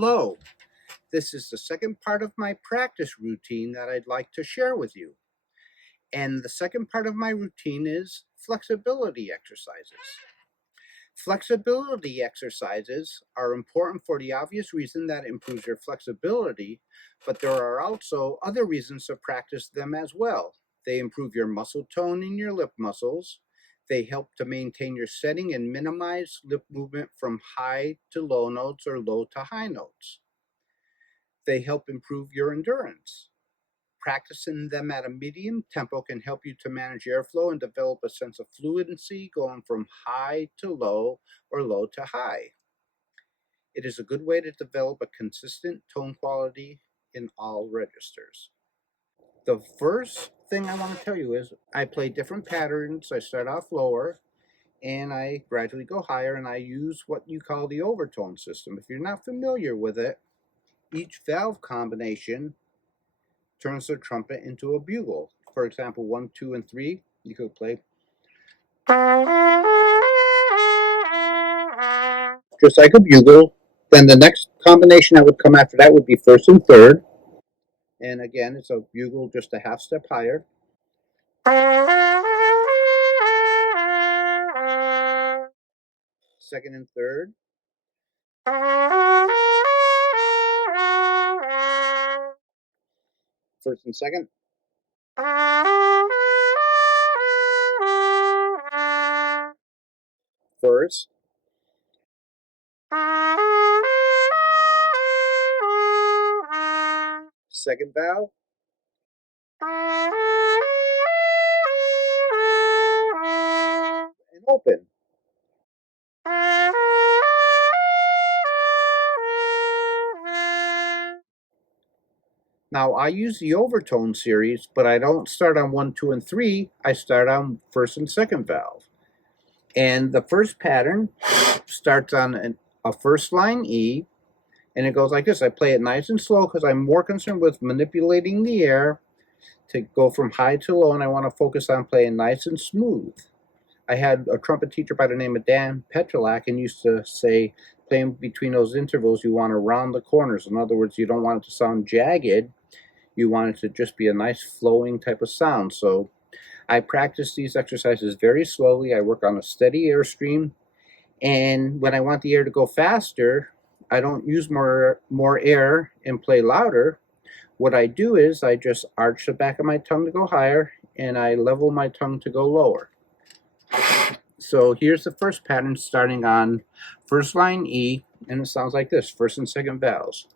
Hello, this is the second part of my practice routine that I'd like to share with you. And the second part of my routine is flexibility exercises. Flexibility exercises are important for the obvious reason that it improves your flexibility, but there are also other reasons to practice them as well. They improve your muscle tone in your lip muscles. They help to maintain your setting and minimize lip movement from high to low notes or low to high notes. They help improve your endurance. Practicing them at a medium tempo can help you to manage airflow and develop a sense of fluency going from high to low or low to high. It is a good way to develop a consistent tone quality in all registers. The first thing I want to tell you is I play different patterns. I start off lower and I gradually go higher, and I use what you call the overtone system. If you're not familiar with it, each valve combination turns the trumpet into a bugle. For example, 1, 2, and 3, you could play just like a bugle. Then the next combination that would come after that would be first and third. And again, it's a bugle just a half step higher. Second and third. First and second. First. Second valve. And open. Now, I use the overtone series, but I don't start on 1, 2, and 3. I start on first and second valve. And the first pattern starts on a first line E, and it goes like this. I play it nice and slow because I'm more concerned with manipulating the air to go from high to low, and I want to focus on playing nice and smooth. I had a trumpet teacher by the name of Dan Petrolak, and used to say, playing between those intervals, you want to round the corners. In other words, you don't want it to sound jagged. You want it to just be a nice flowing type of sound. So I practice these exercises very slowly. I work on a steady airstream. And when I want the air to go faster, I don't use more air and play louder. What I do is I just arch the back of my tongue to go higher, and I level my tongue to go lower. So here's the first pattern starting on first line E, and it sounds like this, first and second valves.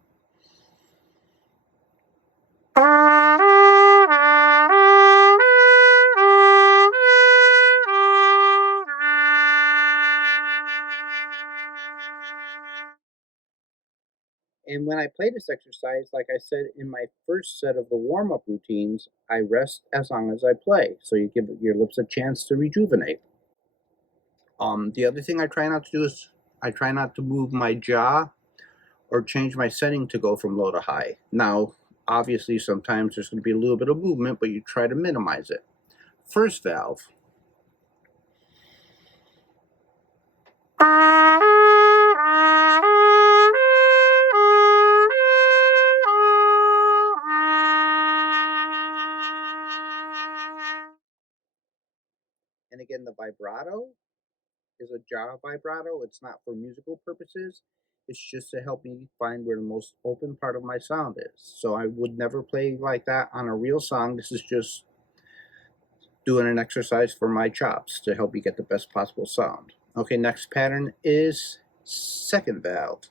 And when I play this exercise, like I said in my first set of the warm-up routines, I rest as long as I play. So you give your lips a chance to rejuvenate. The other thing I try not to do is I try not to move my jaw or change my setting to go from low to high. Now, obviously, sometimes there's going to be a little bit of movement, but you try to minimize it. First valve. And again, the vibrato is a jaw vibrato. It's not for musical purposes. It's just to help me find where the most open part of my sound is. So I would never play like that on a real song. This is just doing an exercise for my chops to help me get the best possible sound. Okay, next pattern is second valve.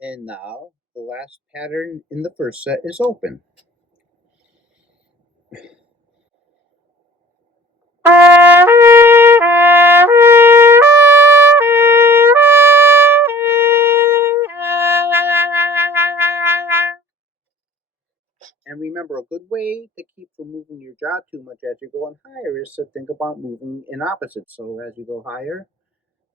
And now the last pattern in the first set is open. And remember, a good way to keep from moving your jaw too much as you're going higher is to think about moving in opposites. So as you go higher,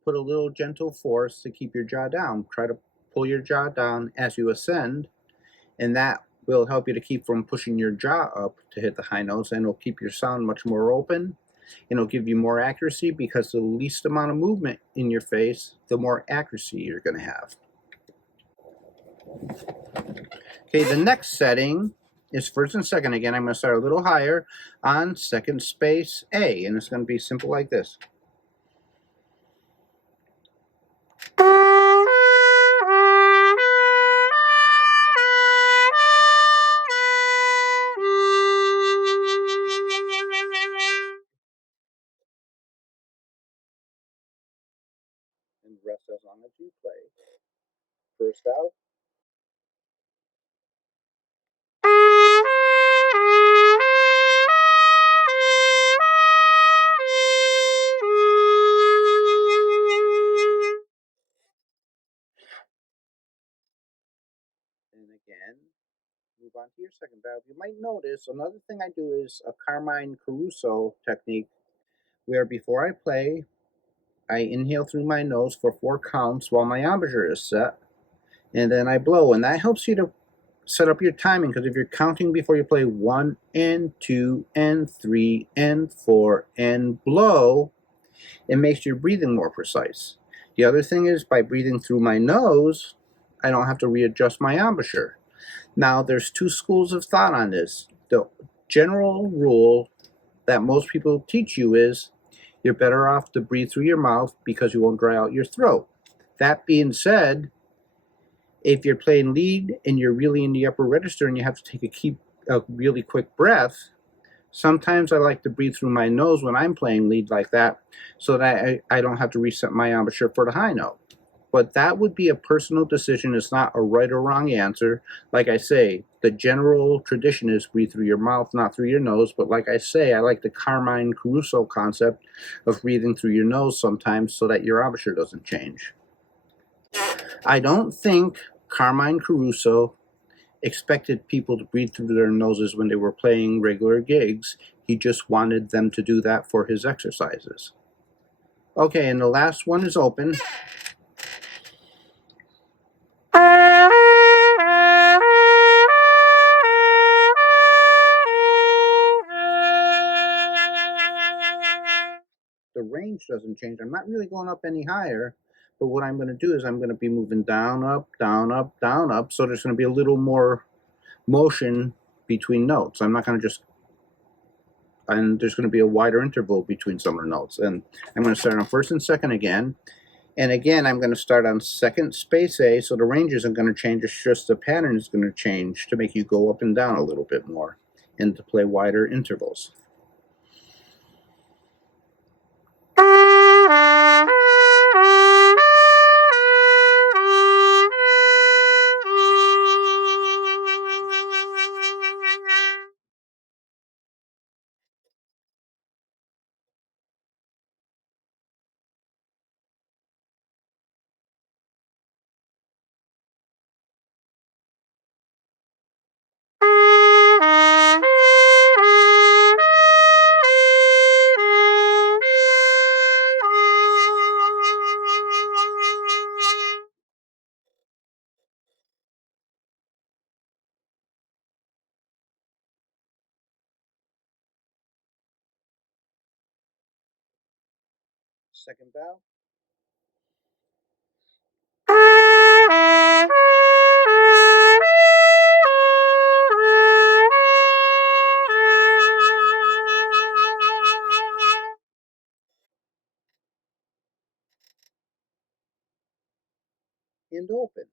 put a little gentle force to keep your jaw down. Try to pull your jaw down as you ascend, and that will help you to keep from pushing your jaw up to hit the high notes, and it'll keep your sound much more open, and it'll give you more accuracy, because the least amount of movement in your face, the more accuracy you're going to have. Okay, the next setting is first and second. Again, I'm going to start a little higher on second space A, and it's going to be simple like this. And rest as long as you play. First out. And again, move on to your second valve. You might notice another thing I do is a Carmine Caruso technique, where before I play, I inhale through my nose for 4 counts while my embouchure is set, and then I blow, and that helps you to set up your timing, because if you're counting before you play 1 and 2 and 3 and 4 and blow, it makes your breathing more precise. The other thing is, by breathing through my nose, I don't have to readjust my embouchure. Now, there's 2 schools of thought on this. The general rule that most people teach you is you're better off to breathe through your mouth because you won't dry out your throat. That being said, if you're playing lead and you're really in the upper register and you have to take a really quick breath, sometimes I like to breathe through my nose when I'm playing lead like that, so that I don't have to reset my embouchure for the high note. But that would be a personal decision. It's not a right or wrong answer. Like I say, the general tradition is breathe through your mouth, not through your nose. But like I say, I like the Carmine Caruso concept of breathing through your nose sometimes so that your embouchure doesn't change. I don't think Carmine Caruso expected people to breathe through their noses when they were playing regular gigs. He just wanted them to do that for his exercises. Okay, and the last one is open. The range doesn't change. I'm not really going up any higher, but what I'm going to do is I'm going to be moving down, up, down, up, down, up, so there's going to be a little more motion between notes. I'm not going to just, and there's going to be a wider interval between some of the notes. And I'm going to start on first and second again. And again, I'm going to start on second space A, so the range isn't going to change. It's just the pattern is going to change to make you go up and down a little bit more and to play wider intervals. Second valve. And open.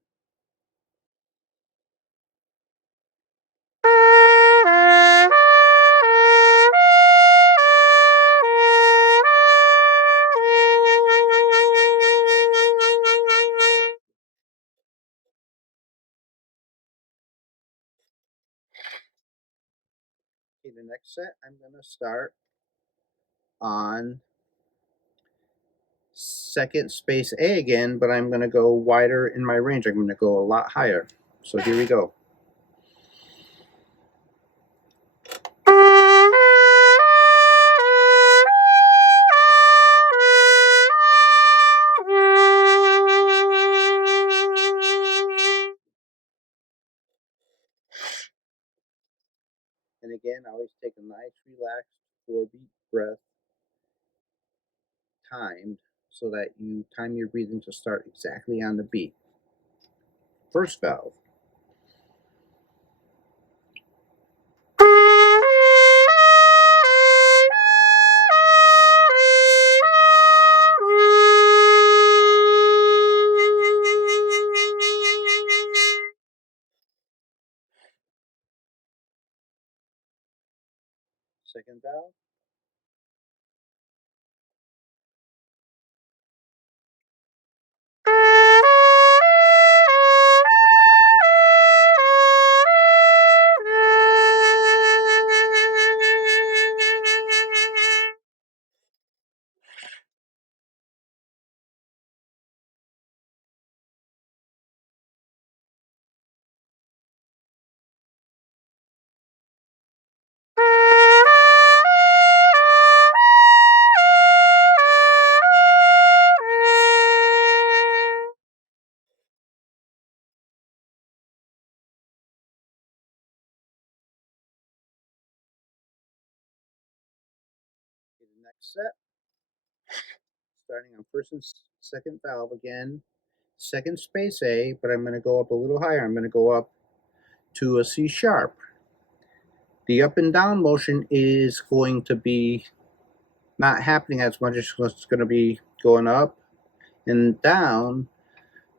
Okay, the next set I'm going to start on second space A again, but I'm going to go wider in my range. I'm going to go a lot higher. So here we go. again, always take a nice, relaxed 4-beat breath, timed, so that you time your breathing to start exactly on the beat. First valve. Second valve. Okay, the next set, starting on first and second valve again, second space A, but I'm going to go up a little higher. I'm going to go up to a C sharp. The up and down motion is going to be not happening as much as it's going to be going up and down,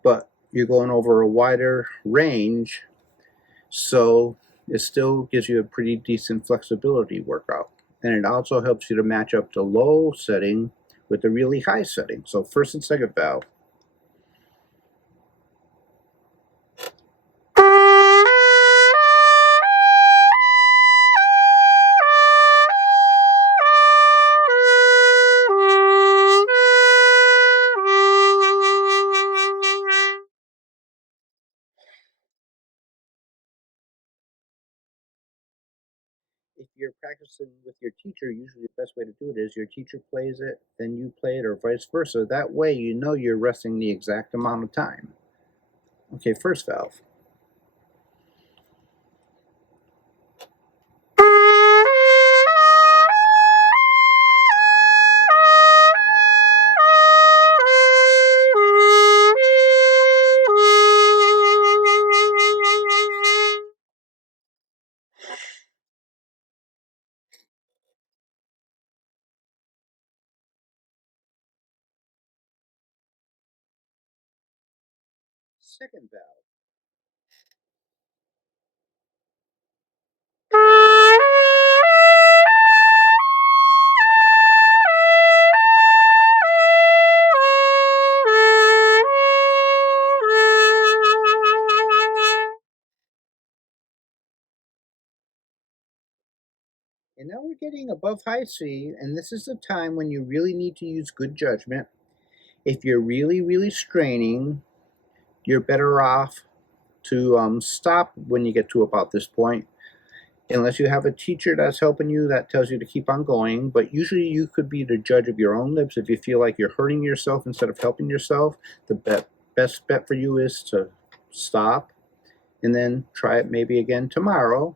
but you're going over a wider range, so it still gives you a pretty decent flexibility workout. And it also helps you to match up the low setting with the really high setting. So first and second valve. If you're practicing with your teacher, usually the best way to do it is your teacher plays it, then you play it, or vice versa. That way you know you're resting the exact amount of time. Okay, first valve. Second valve. And now we're getting above high C, and this is the time when you really need to use good judgment. If you're really, really straining, you're better off to stop when you get to about this point, unless you have a teacher that's helping you that tells you to keep on going. But usually you could be the judge of your own lips. If you feel like you're hurting yourself instead of helping yourself, the best bet for you is to stop and then try it maybe again tomorrow.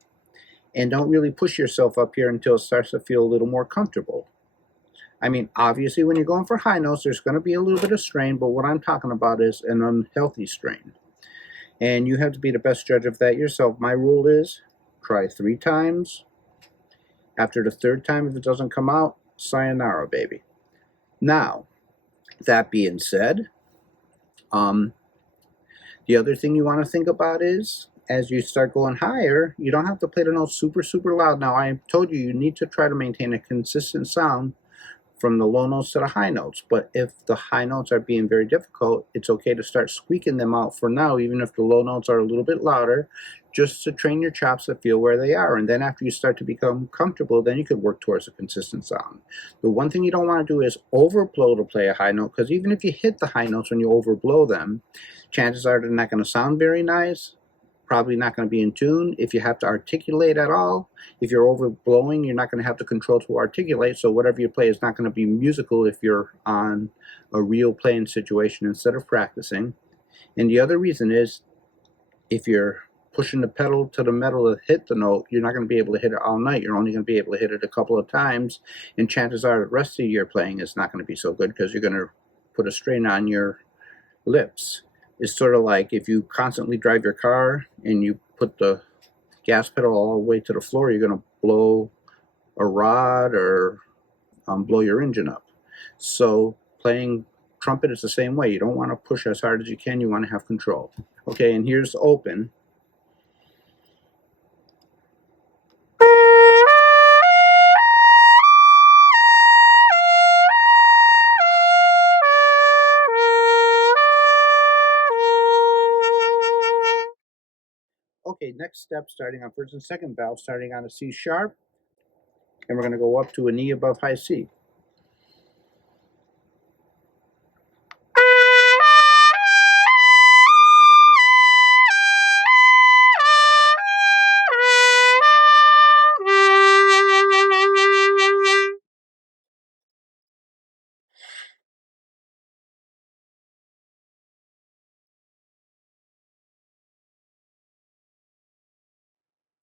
And don't really push yourself up here until it starts to feel a little more comfortable. I mean, obviously, when you're going for high notes, there's going to be a little bit of strain, but what I'm talking about is an unhealthy strain. And you have to be the best judge of that yourself. My rule is try 3 times. After the 3rd time, if it doesn't come out, sayonara, baby. Now, that being said, the other thing you want to think about is as you start going higher, you don't have to play the notes super, super loud. Now, I told you need to try to maintain a consistent sound from the low notes to the high notes. But if the high notes are being very difficult, it's okay to start squeaking them out for now, even if the low notes are a little bit louder, just to train your chops to feel where they are. And then after you start to become comfortable, then you could work towards a consistent sound. The one thing you don't want to do is overblow to play a high note, because even if you hit the high notes when you overblow them, chances are they're not going to sound very nice, probably not going to be in tune. If you have to articulate at all, if you're overblowing, you're not going to have the control to articulate, so whatever you play is not going to be musical if you're on a real playing situation instead of practicing. And the other reason is, if you're pushing the pedal to the metal to hit the note, you're not going to be able to hit it all night. You're only going to be able to hit it a couple of times, and chances are the rest of your playing is not going to be so good because you're going to put a strain on your lips. It's sort of like if you constantly drive your car and you put the gas pedal all the way to the floor, you're going to blow a rod or blow your engine up. So playing trumpet is the same way. You don't want to push as hard as you can. You want to have control. Okay, and here's open. Okay, next step, starting on first and second valve, starting on a C sharp, and we're going to go up to an E above high C.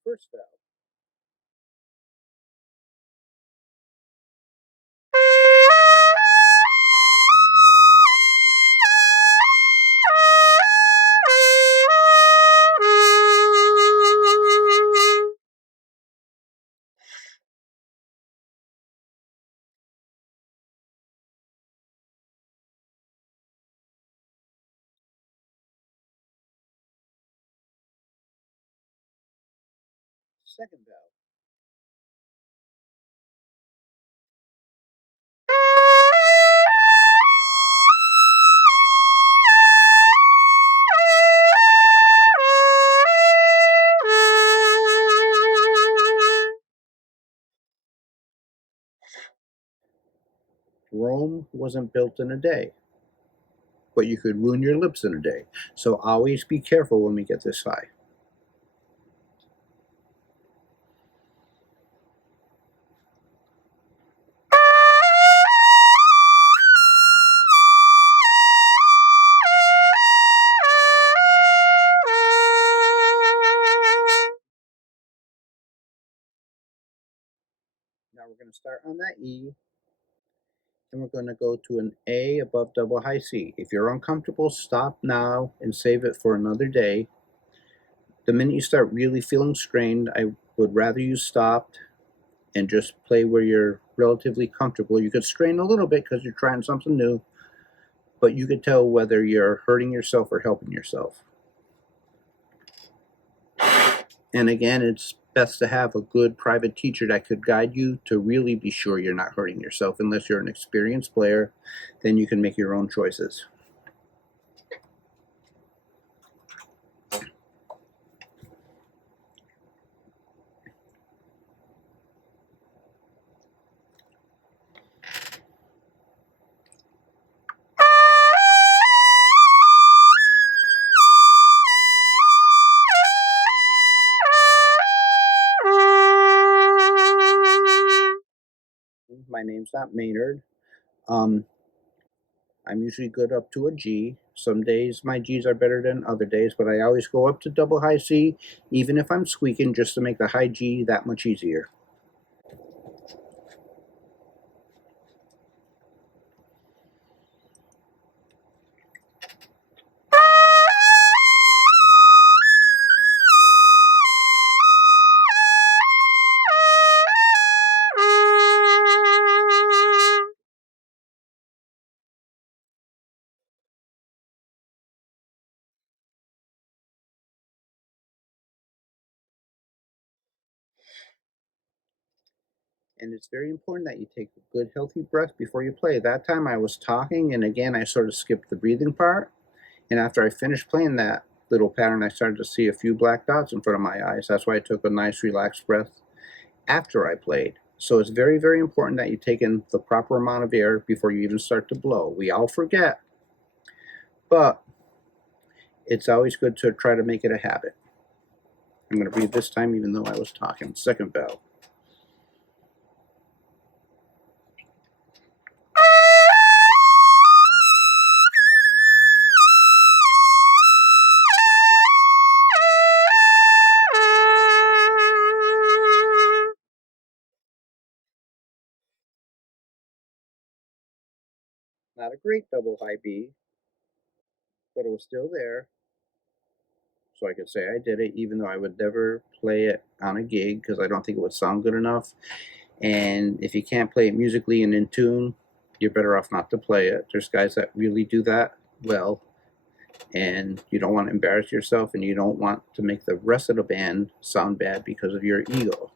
First valve. Second valve. Rome wasn't built in a day, but you could ruin your lips in a day. So always be careful when we get this high. Now we're going to start on that E, and we're going to go to an A above double high C. If you're uncomfortable, stop now and save it for another day. The minute you start really feeling strained, I would rather you stopped and just play where you're relatively comfortable. You could strain a little bit because you're trying something new, but you could tell whether you're hurting yourself or helping yourself. And again, it's best to have a good private teacher that could guide you to really be sure you're not hurting yourself. Unless you're an experienced player, then you can make your own choices. My name's not Maynard. I'm usually good up to a G. Some days my G's are better than other days, but I always go up to double high C, even if I'm squeaking, just to make the high G that much easier. And it's very important that you take a good, healthy breath before you play. That time I was talking, and again, I sort of skipped the breathing part. And after I finished playing that little pattern, I started to see a few black dots in front of my eyes. That's why I took a nice, relaxed breath after I played. So it's very, very important that you take in the proper amount of air before you even start to blow. We all forget, but it's always good to try to make it a habit. I'm going to breathe this time even though I was talking. Second valve. great double high B, but it was still there. So I could say I did it, even though I would never play it on a gig because I don't think it would sound good enough. And if you can't play it musically and in tune, you're better off not to play it. There's guys that really do that well, and you don't want to embarrass yourself, and you don't want to make the rest of the band sound bad because of your ego,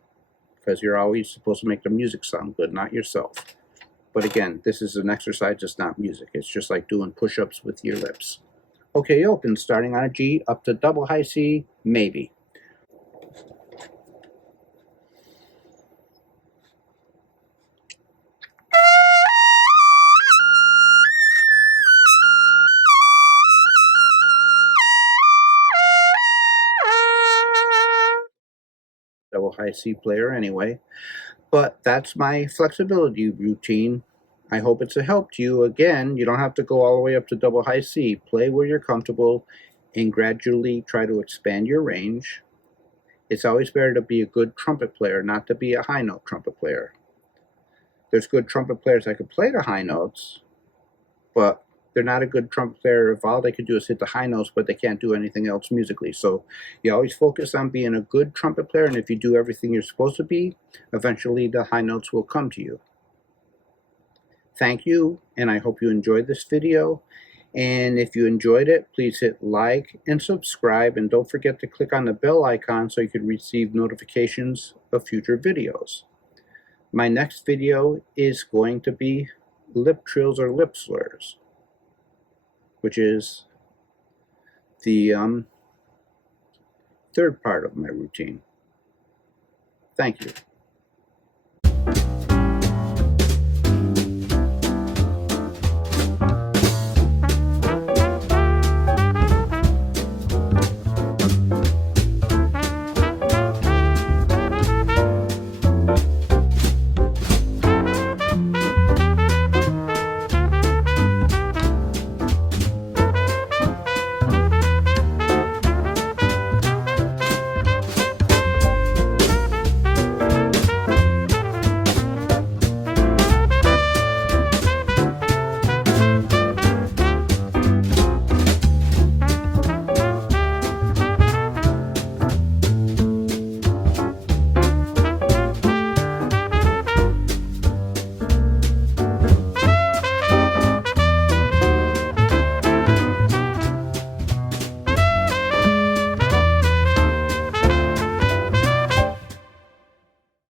because you're always supposed to make the music sound good, not yourself. But again, this is an exercise, it's not music. It's just like doing push-ups with your lips. Okay, open, starting on a G, up to double high C, maybe. Double high C player anyway. But that's my flexibility routine. I hope it's a help to you. Again, you don't have to go all the way up to double high C. Play where you're comfortable and gradually try to expand your range. It's always better to be a good trumpet player, not to be a high note trumpet player. There's good trumpet players that can play the high notes, but they're not a good trumpet player if all they can do is hit the high notes, but they can't do anything else musically. So you always focus on being a good trumpet player, and if you do everything you're supposed to be, eventually the high notes will come to you. Thank you, and I hope you enjoyed this video. And if you enjoyed it, please hit like and subscribe, and don't forget to click on the bell icon so you can receive notifications of future videos. My next video is going to be lip trills or lip slurs, which is the third part of my routine. Thank you.